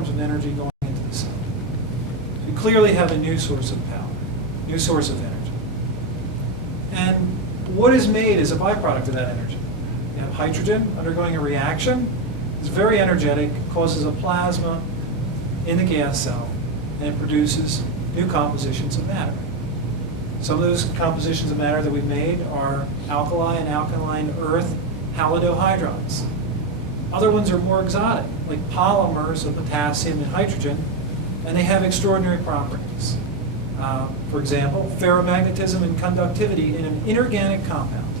forms of energy going into the cell. You clearly have a new source of power, new source of energy. And what is made as a byproduct of that energy? You have hydrogen undergoing a reaction. It's very energetic, causes a plasma in the gas cell, and it produces new compositions of matter. Some of those compositions of matter that we've made are alkali and alkaline earth halidohydrides. Other ones are more exotic, like polymers of potassium and hydrogen, and they have extraordinary properties. For example, ferromagnetism and conductivity in an inorganic compound.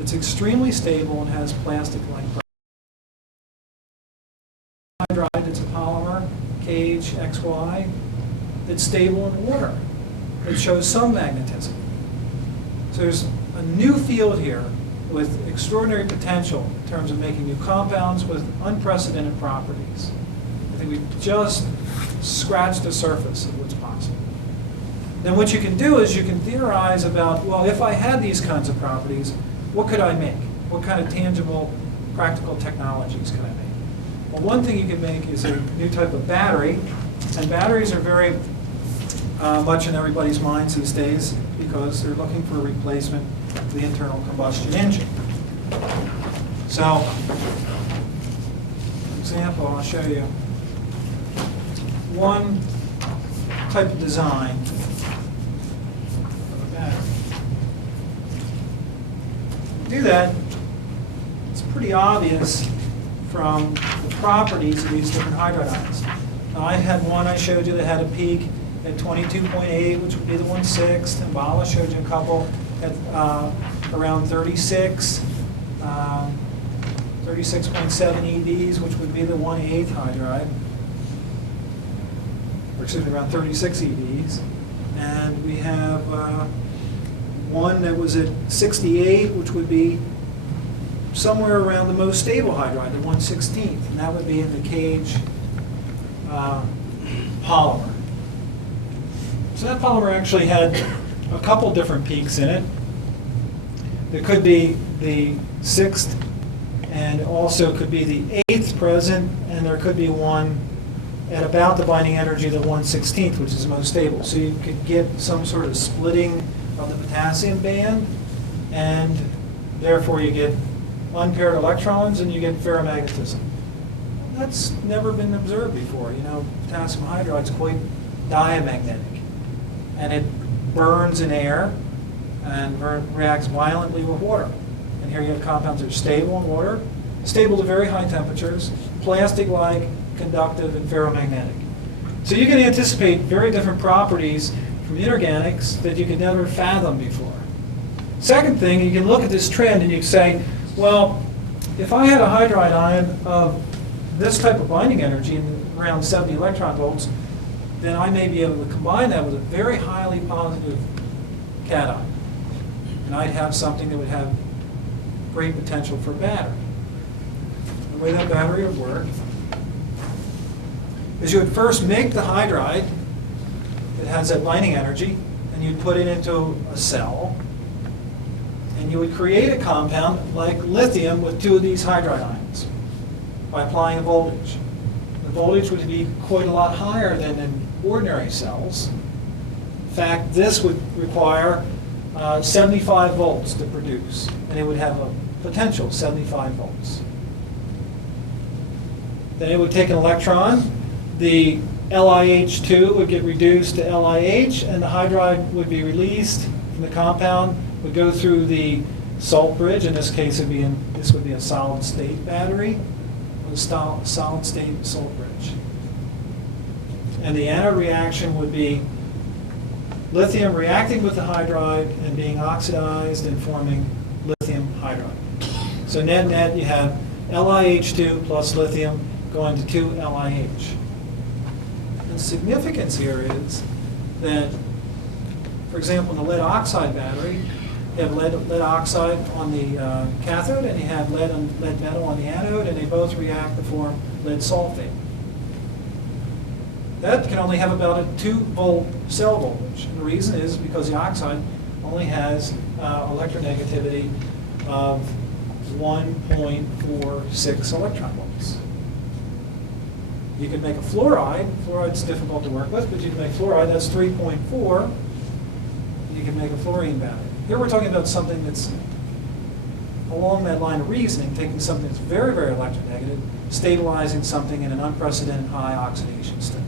It's extremely stable and has plastic-like properties. Hydride, it's a polymer, KHXY, that's stable in water. It shows some magnetism. So there's a new field here with extraordinary potential in terms of making new compounds with unprecedented properties. I think we've just scratched the surface of what's possible. Then what you can do is you can theorize about, well, if I had these kinds of properties, what could I make? What kind of tangible, practical technologies could I make? Well, one thing you can make is a new type of battery, and batteries are very much in everybody's minds these days because they're looking for a replacement for the internal combustion engine. So, for example, I'll show you one type of design of a battery. To do that, it's pretty obvious from the properties of these different hydride ions. Now, I had one I showed you that had a peak at 22.8, which would be the 1/6, and Bala showed you a couple at around 36, 36.7 EVs, which would be the 1/8 hydride, or excuse me, around 36 EVs. And we have one that was at 68, which would be somewhere around the most stable hydride, the 1/16th, and that would be in the cage polymer. So that polymer actually had a couple different peaks in it. There could be the 6th, and also could be the 8th present, and there could be one at about the binding energy of the 1/16th, which is the most stable. So you could get some sort of splitting of the potassium band, and therefore you get unpaired electrons and you get ferromagnetism. That's never been observed before. You know, potassium hydride is quite diamagnetic, and it burns in air and reacts violently with water. And here you have compounds that are stable in water, stable to very high temperatures, plastic-like, conductive, and ferromagnetic. So you can anticipate very different properties from inorganics that you could never fathom before. Second thing, you can look at this trend and you can say, well, if I had a hydride ion of this type of binding energy in around 70 electron volts, then I may be able to combine that with a very highly positive cation. And I'd have something that would have great potential for a battery. The way that battery would work is you would first make the hydride that has that binding energy, and you'd put it into a cell, and you would create a compound like lithium with 2 of these hydride ions by applying a voltage. The voltage would be quite a lot higher than in ordinary cells. In fact, this would require 75 volts to produce, and it would have a potential 75 volts. Then it would take an electron, the LiH2 would get reduced to LiH, and the hydride would be released from the compound, would go through the salt bridge. In this case, this would be a solid state battery with a solid state salt bridge. And the anode reaction would be lithium reacting with the hydride and being oxidized and forming lithium hydride. So net, you have LiH2 plus lithium going to 2 LiH. The significance here is that, for example, in the lead oxide battery, you have lead oxide on the cathode, and you have lead metal on the anode, and they both react to form lead sulfate. That can only have about a 2-volt cell voltage. And the reason is because the oxide only has electronegativity of 1.46 electron volts. You can make a fluoride. Fluoride's difficult to work with, but you can make fluoride. That's 3.4. You can make a fluorine battery. Here we're talking about something that's along that line of reasoning, taking something that's very, very electronegative, stabilizing something in an unprecedented high oxidation state.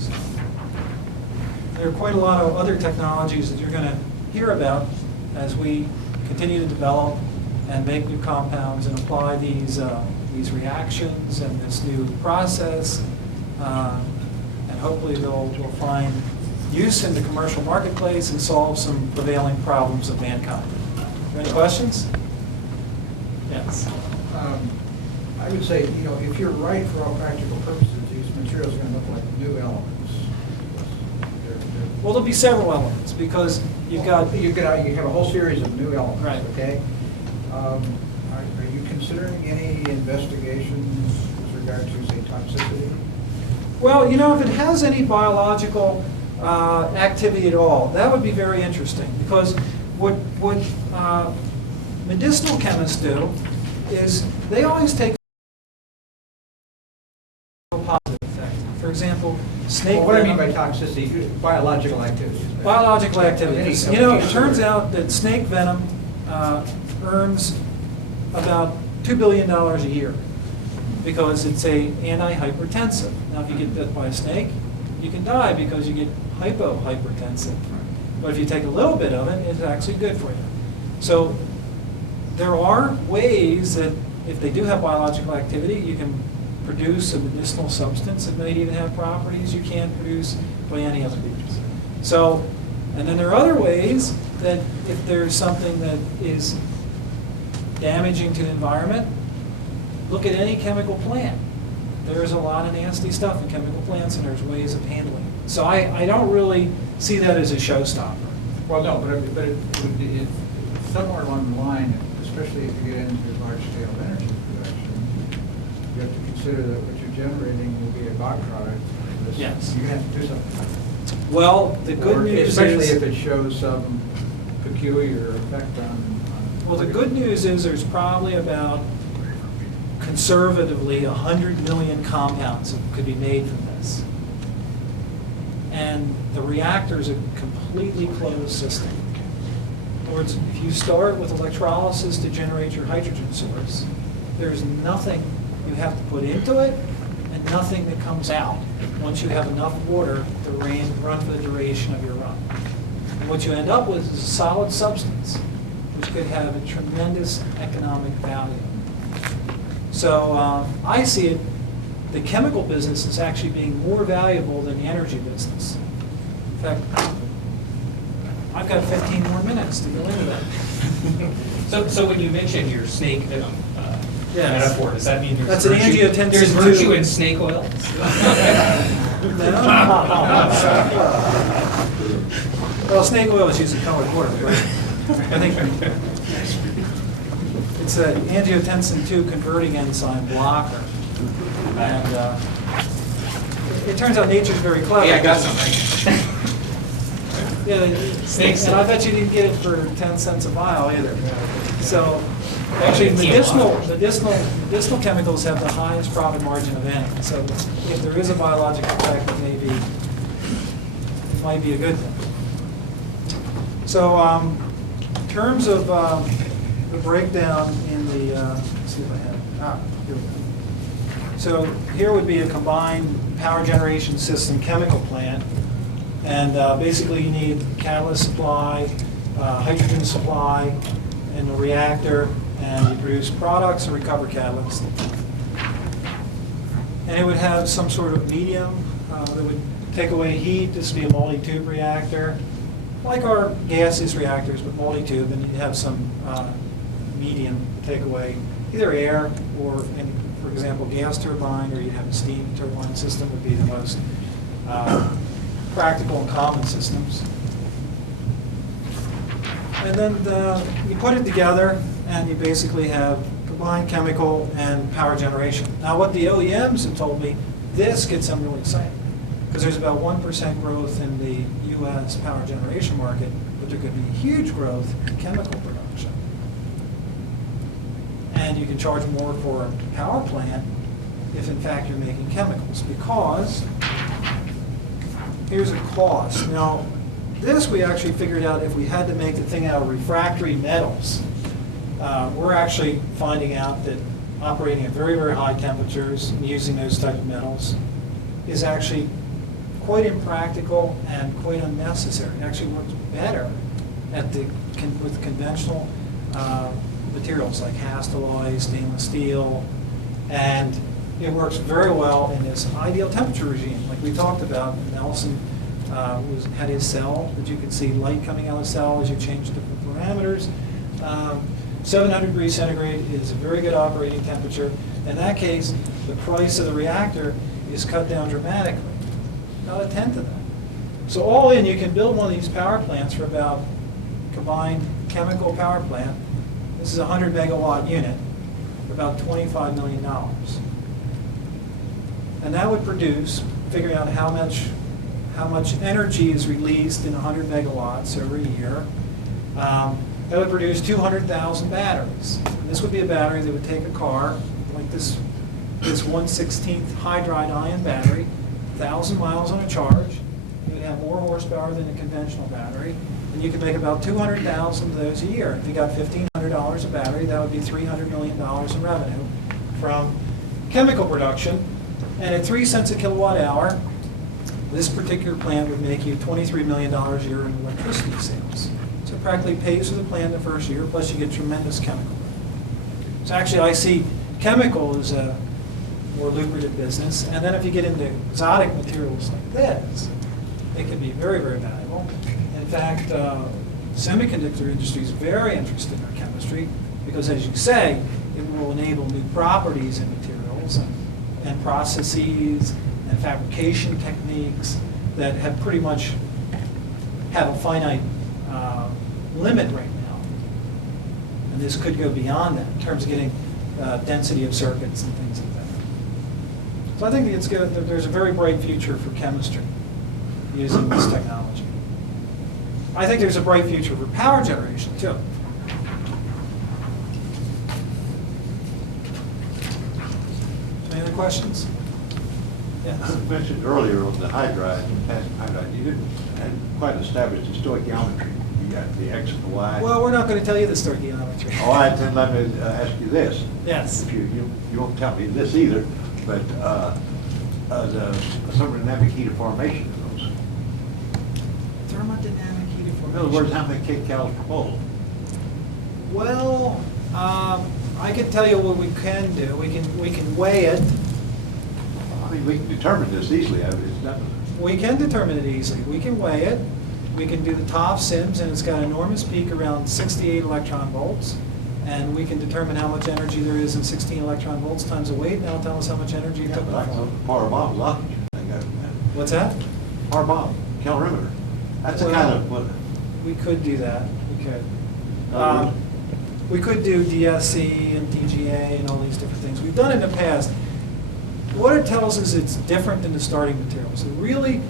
So, there are quite a lot of other technologies that you're going to hear about as we continue to develop and make new compounds and apply these reactions and this new process, and hopefully they'll find use in the commercial marketplace and solve some prevailing problems of mankind. Are there any questions? Yes. I would say, if you're right for all practical purposes, these materials are going to look like new elements. Well, there'll be several elements because you have a whole series of new elements. Right. Okay. Are you considering any investigations with regard to, say, toxicity? Well, if it has any biological activity at all, that would be very interesting because what medicinal chemists do is they always take a positive effect. For example, snake Well, what venom. I mean by toxicity, biological activities. Biological activities. It turns out that snake venom earns about $2 billion a year because it's a anti-hypertensive. Now, if you get bit by a snake, you can die because you get hypertensive. But if you take a little bit of it, it's actually good for you. So there are ways that if they do have biological activity, you can produce a medicinal substance that may even have properties you can't produce by any other means. So, and then there are other ways that if there's something that is damaging to the environment, look at any chemical plant. There's a lot of nasty stuff in chemical plants, and there's ways of handling it. So I don't really see that as a showstopper. Well, no, but it would be somewhere along the line, especially if you get into large-scale energy production, you have to consider that what you're generating will be a byproduct. Yes. You have to do something like that. Well, the good news especially is... if it shows some peculiar effect on... Well, the good news is there's probably about, conservatively, 100 million compounds that could be made from this. And the reactor is a completely closed system. In other words, if you start with electrolysis to generate your hydrogen source, there's nothing you have to put into it and nothing that comes out once you have enough water to run for the duration of your run. And what you end up with is a solid substance, which could have a tremendous economic value. So I see it, the chemical business is actually being more valuable than the energy business. In fact, I've got 15 more minutes to go into that. So when you mention your snake venom Yes. metaphor, does that mean That's an angiotensin there's virtue II. in snake oil? Well, snake oil is used in colored water, but I think it's an angiotensin II converting enzyme blocker. And it turns out nature's very clever. Yeah, I got something. Yeah, Snakes. and I bet you didn't get it for 10 cents a vial either. So, actually, medicinal chemicals have the highest profit margin of any. So, if there is a biological effect, it might be a good thing. So, in terms of the breakdown in the, let's see if I have, here we go. So, here would be a combined power generation system chemical plant. And basically you need catalyst supply, hydrogen supply, and a reactor, and you produce products and recover catalyst. And it would have some sort of medium that would take away heat. This would be a multi-tube reactor, like our gaseous reactors, but multi-tube, and you'd have some medium to take away either air or, for example, gas turbine, or you'd have a steam turbine system would be the most practical and common systems. And then you put it together and you basically have combined chemical and power generation. Now what the OEMs have told me, this gets them really excited because there's about 1% growth in the US power generation market, but there could be huge growth in chemical production. And you can charge more for a power plant if in fact you're making chemicals, because here's a cost. Now, this we actually figured out if we had to make the thing out of refractory metals. We're actually finding out that operating at very, very high temperatures and using those type of metals is actually quite impractical and quite unnecessary. It actually works better with conventional materials like cast alloy, stainless steel, and it works very well in this ideal temperature regime. Like we talked about, Nelson had his cell that you could see light coming out of the cell as you change different parameters. 700 degrees centigrade is a very good operating temperature. In that case, the price of the reactor is cut down dramatically, about a tenth of that. So all in, you can build one of these power plants for about, combined chemical power plant, this is a 100 megawatt unit, for about $25 million. And that would produce, figuring out how much energy is released in 100 megawatts over a year, that would produce 200,000 batteries. And this would be a battery that would take a car, like this 1/16 Hydride ion battery, 1,000 miles on a charge. It would have more horsepower than a conventional battery, and you could make about 200,000 of those a year. If you got $1,500 a battery, that would be $300 million in revenue from chemical production. And at 3 cents a kilowatt hour, this particular plant would make you $23 million a year in electricity sales. So it practically pays for the plant the first year, plus you get tremendous chemical. So actually I see chemical as a more lucrative business, and then if you get into exotic materials like this, it can be very, very valuable. In fact, semiconductor industry is very interested in our chemistry, because as you say, it will enable new properties in materials and processes and fabrication techniques that have pretty much have a finite limit right now. And this could go beyond that in terms of getting density of circuits and things like that. So I think it's good. There's a very bright future for chemistry using this technology. I think there's a bright future for power generation too. Any other questions? Yes. You mentioned earlier on the hydride, you didn't quite establish the stoichiometry. You got the X and the Y. Well, we're not going to tell you the stoichiometry. All right, then let me ask you this. Yes. If you won't tell me this either, but the thermodynamic heat of formation of those. Thermodynamic heat of formation. In other words, how many kcals per mole? Well, I can tell you what we can do. We can weigh it. I mean, we can determine this easily. It's not. We can determine it easily. We can weigh it. We can do the TOF sims, and it's got an enormous peak around 68 electron volts. And we can determine how much energy there is in 16 electron volts times the weight, and that'll tell us how much energy it Yeah, took. but I know power bombs, oxygen. What's that? Power bomb, calorimeter. That's the kind of what. We could do that. We could. Uh, We could do DSC and DGA and all these different things. We've done it in the past. What it tells us, it's different than the starting material. So really,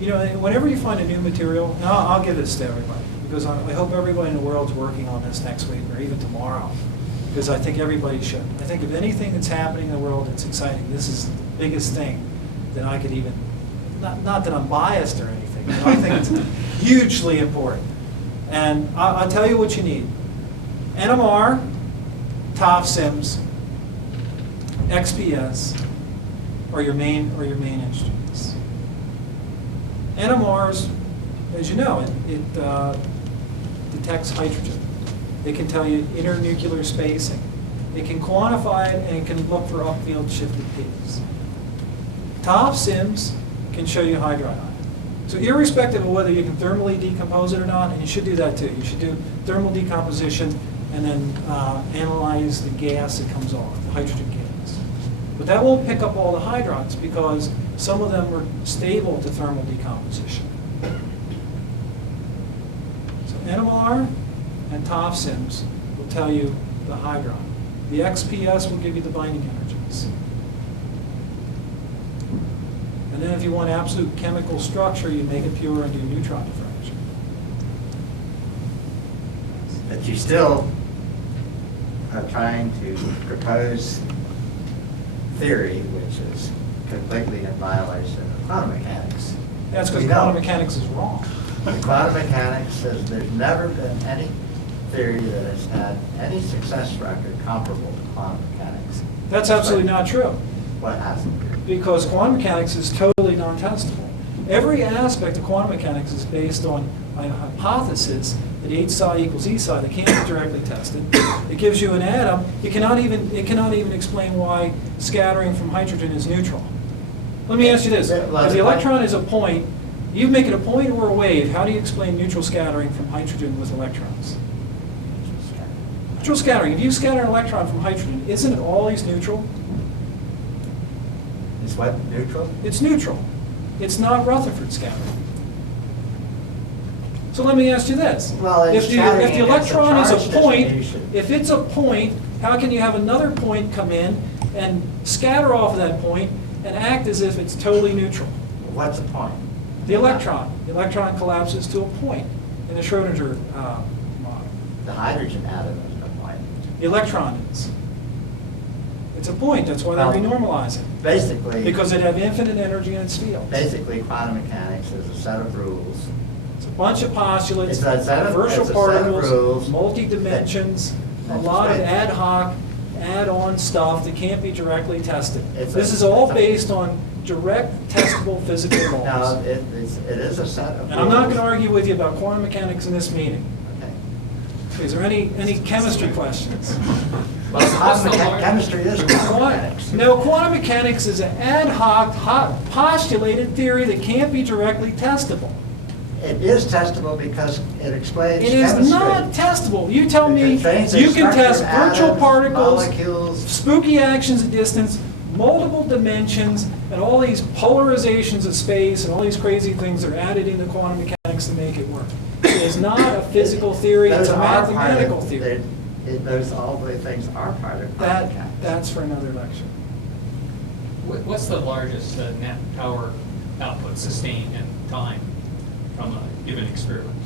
you know, whenever you find a new material, and I'll give this to everybody, because I hope everybody in the world's working on this next week or even tomorrow, because I think everybody should. I think if anything that's happening in the world that's exciting, this is the biggest thing that I could even, not that I'm biased or anything, but I think it's hugely important. And I'll tell you what you need. NMR, TOF sims, XPS are your main instruments. NMRs, as you know, it detects hydrogen. It can tell you internuclear spacing. It can quantify it, and it can look for upfield shifted peaks. TOF sims can show you hydride ion. So irrespective of whether you can thermally decompose it or not, and you should do that too. You should do thermal decomposition and then analyze the gas that comes off, the hydrogen gas. But that won't pick up all the hydrons because some of them are stable to thermal decomposition. So NMR and TOF sims will tell you the hydron. The XPS will give you the binding energies. And then if you want absolute chemical structure, you make it pure and do neutron diffraction. But you still, are trying to propose theory which is completely in violation of quantum mechanics. That's because We know. quantum mechanics is wrong. The quantum mechanics says there's never been any theory that has had any success record comparable to quantum mechanics. That's absolutely not true, What hasn't? because quantum mechanics is totally non-testable. Every aspect of quantum mechanics is based on a hypothesis that H psi equals E psi that can't be directly tested. It gives you an atom. It cannot even explain why scattering from hydrogen is neutral. Let me ask you this. If the electron is a point, you make it a point or a wave, how do you explain neutral scattering from hydrogen with electrons? Neutral scattering. If you scatter an electron from hydrogen, isn't it always neutral? Is what neutral? It's neutral. It's not Rutherford scattering. So let me ask you this. Well, it's If the scattering against the electron is charge a point, distribution. if it's a point, how can you have another point come in and scatter off of that point and act as if it's totally neutral? What's the point? The electron. The electron collapses to a point in the Schrodinger model. The hydrogen atom is the point. The electron is. It's a point. That's why Well, they renormalize it. Basically. Because it have infinite energy in its field. Basically, quantum mechanics is a set of rules. It's a bunch of postulates, It's a set of- universal it's a set of particles, rules multi-dimensions, a That's lot of right. ad hoc, add-on stuff that can't be directly tested. It's This a- is all it's a- based on direct testable physical Now, laws. it is a set of rules. And I'm not going to argue with you about quantum mechanics in this meeting. Okay. Is there any chemistry questions? Well, chemistry is quantum Quantum- mechanics. No, quantum mechanics is an ad hoc, postulated theory that can't be directly testable. It is testable because it explains It chemistry. is not testable. You tell me It explains the you can test structure of virtual atoms, particles, molecules. spooky actions at distance, multiple dimensions, and all these polarizations of space and all these crazy things are added into quantum mechanics to make it work. It is not a physical theory, it's Those a are part of- mathematical theory. Those, all the things are part of quantum mechanics. That's for another lecture. What's the largest net power output sustained in time from a given experiment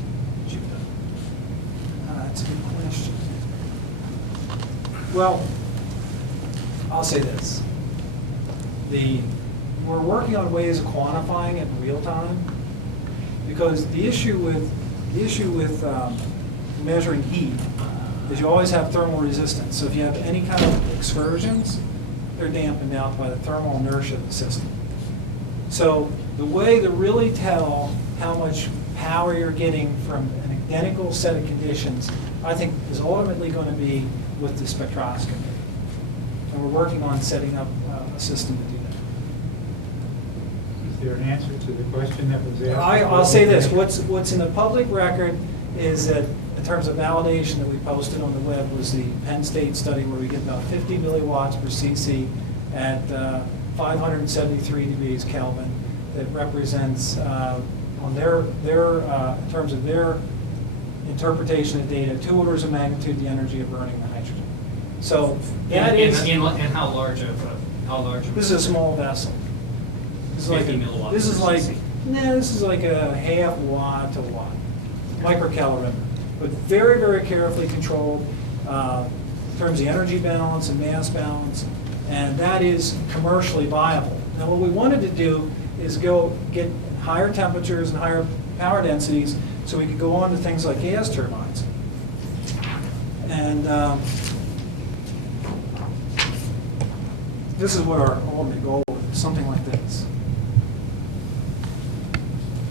that you've done? That's a good question. Well, I'll say this. We're working on ways of quantifying it in real time, because the issue with measuring heat is you always have thermal resistance. So if you have any kind of excursions, they're dampened out by the thermal inertia of the system. So the way to really tell how much power you're getting from an identical set of conditions, I think, is ultimately going to be with the spectroscopy. And we're working on setting up a system to do that. Is there an answer to the question that was asked? I'll say this, what's in the public record is that in terms of validation that we posted on the web was the Penn State study where we get about 50 milliwatts per cc at 573 degrees Kelvin. That represents, on their in terms of their interpretation of data, 2 orders of magnitude the energy of burning the hydrogen. So that is. And how large This is a small vessel. This is like 50 milliwatts this is per like cc. this is like a half watt to watt, microcalorimeter, but very, very carefully controlled in terms of energy balance and mass balance, and that is commercially viable. Now, what we wanted to do is go get higher temperatures and higher power densities, so we could go on to things like gas turbines. And this is what our ultimate goal is, something like this.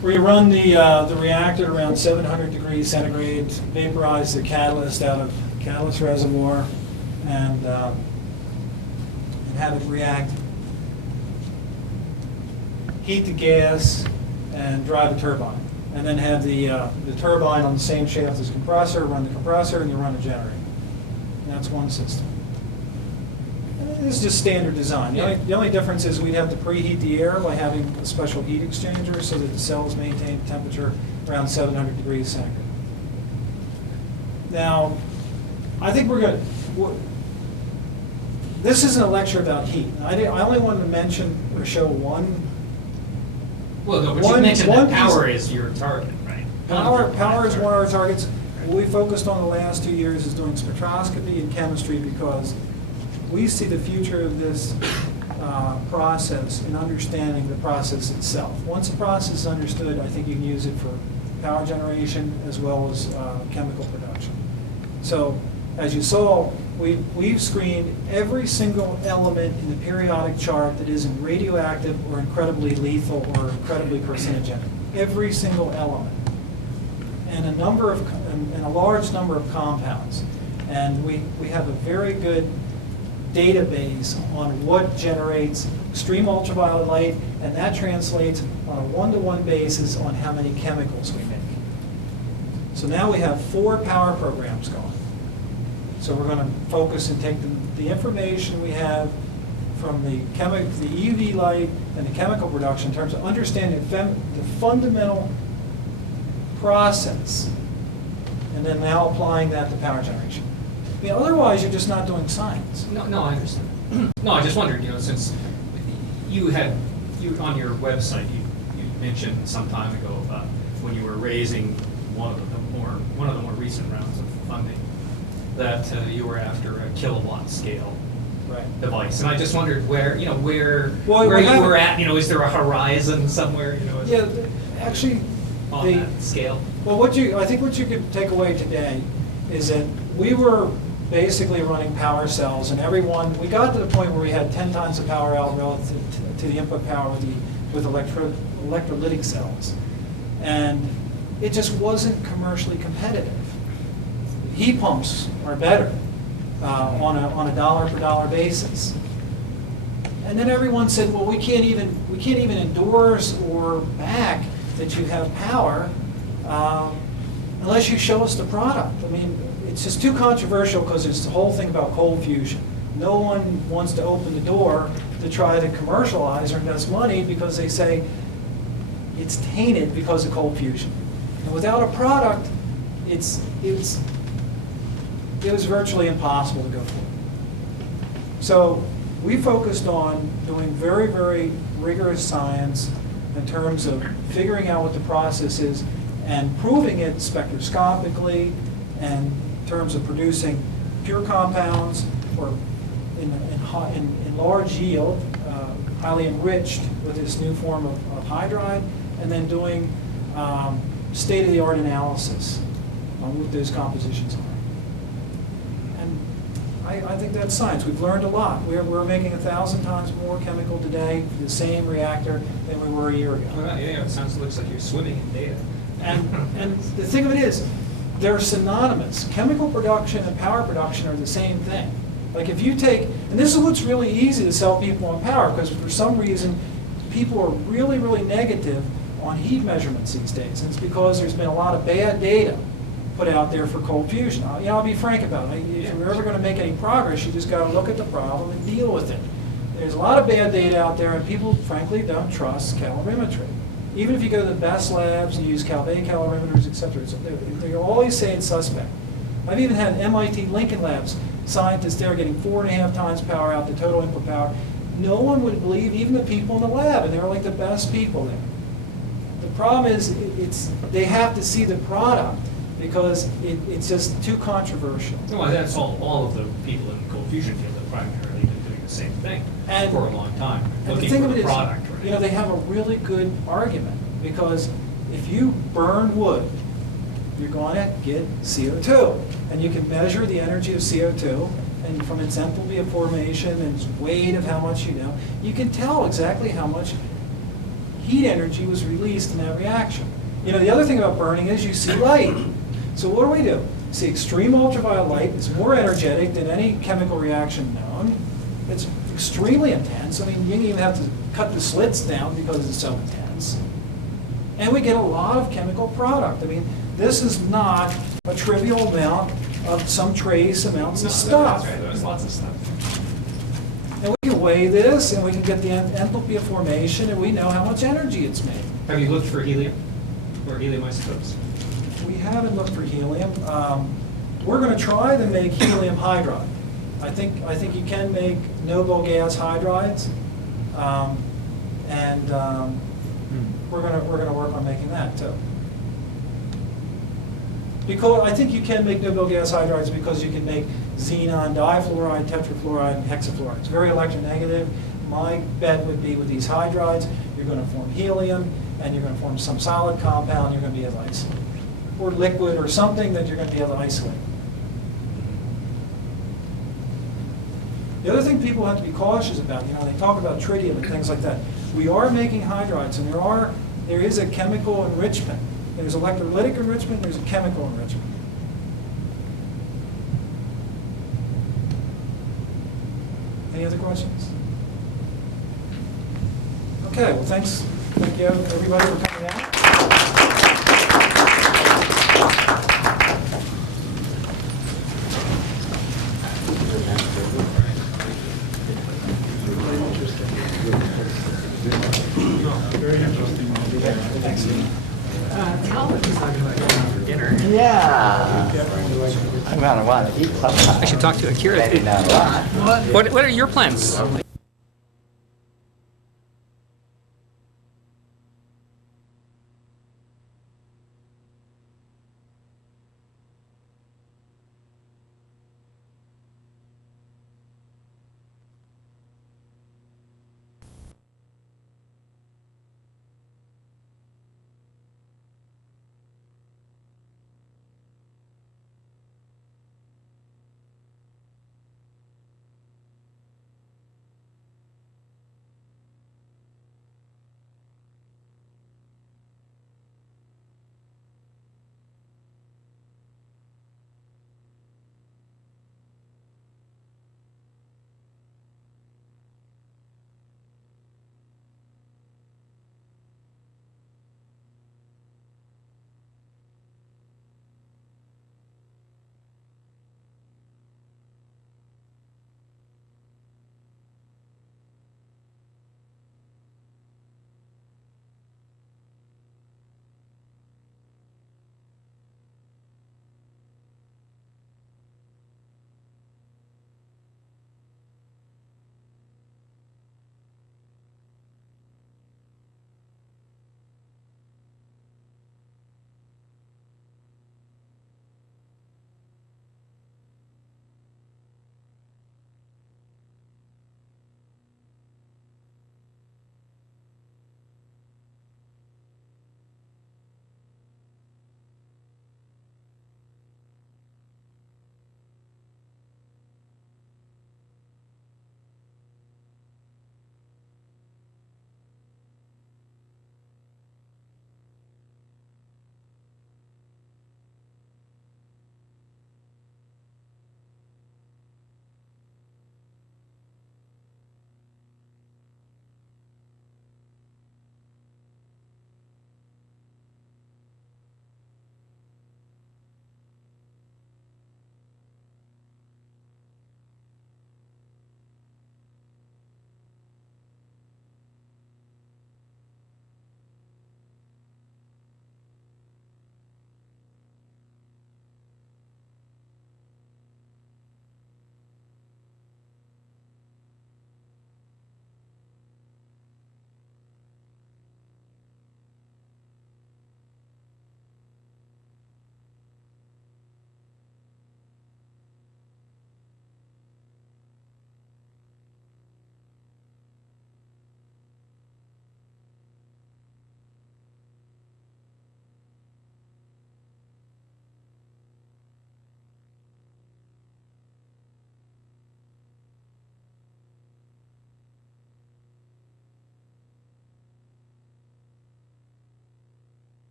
Where you run the reactor around 700 degrees centigrade, vaporize the catalyst out of the catalyst reservoir, and have it react, heat the gas, and drive a turbine. And then have the turbine on the same shaft as the compressor, run the compressor, and you run a generator. And that's one system. This is just standard design. The only difference is we'd have to preheat the air by having a special heat exchanger so that the cells maintain temperature around 700 degrees centigrade. Now, I think we're going to, this isn't a lecture about heat. I only wanted to mention or show one. Well, no, but One- you mentioned one that power piece- is your target, right? Power is one of our targets. What we focused on the last 2 years is doing spectroscopy and chemistry because we see the future of this process in understanding the process itself. Once the process is understood, I think you can use it for power generation as well as chemical production. So, as you saw, we've screened every single element in the periodic chart that isn't radioactive or incredibly lethal or incredibly carcinogenic. Every single element. And a large number of compounds. And we have a very good database on what generates extreme ultraviolet light, and that translates on a one-to-one basis on how many chemicals we make. So now we have 4 power programs going. So we're going to focus and take the information we have from the UV light and the chemical production in terms of understanding the fundamental process, and then now applying that to power generation. I mean, otherwise, you're just not doing science. No, I understand. No, I just wondered, since you on your website, you mentioned some time ago about when you were raising one of the more recent rounds of funding, that you were after a kilowatt scale device, and I just wondered where you were at. Is there a horizon somewhere? Yeah, actually, on that scale. Well, I think what you could take away today is that we were basically running power cells, and we got to the point where we had 10 times the power out relative to the input power with electrolytic cells, and it just wasn't commercially competitive. Heat pumps are better on a dollar per dollar basis. And then everyone said, well, we can't even endorse or back that you have power unless you show us the product. I mean, it's just too controversial because it's the whole thing about cold fusion. No one wants to open the door to try to commercialize or invest money because they say it's tainted because of cold fusion. And without a product, it was virtually impossible to go forward. So we focused on doing very, very rigorous science in terms of figuring out what the process is and proving it spectroscopically and in terms of producing pure compounds or in large yield, highly enriched with this new form of hydride, and then doing state-of-the-art analysis on what those compositions are. I think that's science. We've learned a lot. We're making 1,000 times more chemical today for the same reactor than we were a year ago. Well, yeah, it looks like you're swimming in data. And the thing of it is, they're synonymous. Chemical production and power production are the same thing. Like if you take, and this is what's really easy to sell people on power, because for some reason, people are really, really negative on heat measurements these days. And it's because there's been a lot of bad data put out there for cold fusion. I'll be frank about it. If you're ever going to make any progress, you just got to look at the problem and deal with it. There's a lot of bad data out there, and people, frankly, don't trust calorimetry. Even if you go to the best labs and use Calvé calorimeters, et cetera, they always say it's suspect. I've even had MIT Lincoln Labs scientists there getting 4.5 times power out, the total input power. No one would believe, even the people in the lab, and they were like the best people there. The problem is, they have to see the product, because it's just too controversial. Well, that's all of the people in the cold fusion field have primarily been doing the same thing for a long time, looking for the product. Right? They have a really good argument, because if you burn wood, you're going to get CO2, and you can measure the energy of CO2, and from its enthalpy of formation and its weight of how much you can tell exactly how much heat energy was released in that reaction. The other thing about burning is you see light. So what do? See, extreme ultraviolet light is more energetic than any chemical reaction known. It's extremely intense. I mean, you even have to cut the slits down because it's so intense. And we get a lot of chemical product. I mean, this is not a trivial amount of some trace amounts of stuff. That's right, there's lots of stuff. And we can weigh this, and we can get the enthalpy of formation, and we know how much energy it's made. Have you looked for helium or helium isotopes? We haven't looked for helium. We're going to try to make helium hydride. I think you can make noble gas hydrides, and we're going to work on making that too. Because I think you can make no-bill gas hydrides because you can make xenon difluoride, tetrafluoride, and hexafluoride. It's very electronegative. My bet would be with these hydrides, you're going to form helium, and you're going to form some solid compound you're going to be able to isolate. Or liquid or something that you're going to be able to isolate. The other thing people have to be cautious about, they talk about tritium and things like that. We are making hydrides, and there is a chemical enrichment. There's electrolytic enrichment, there's a chemical enrichment. Any other questions? Okay, well, thank you everybody for coming out. Very interesting. Thanks. Calvin's talking about going out for dinner. Yeah. I'm gonna want to eat something. I should talk to Akira. Maybe not a lot. What are your plans?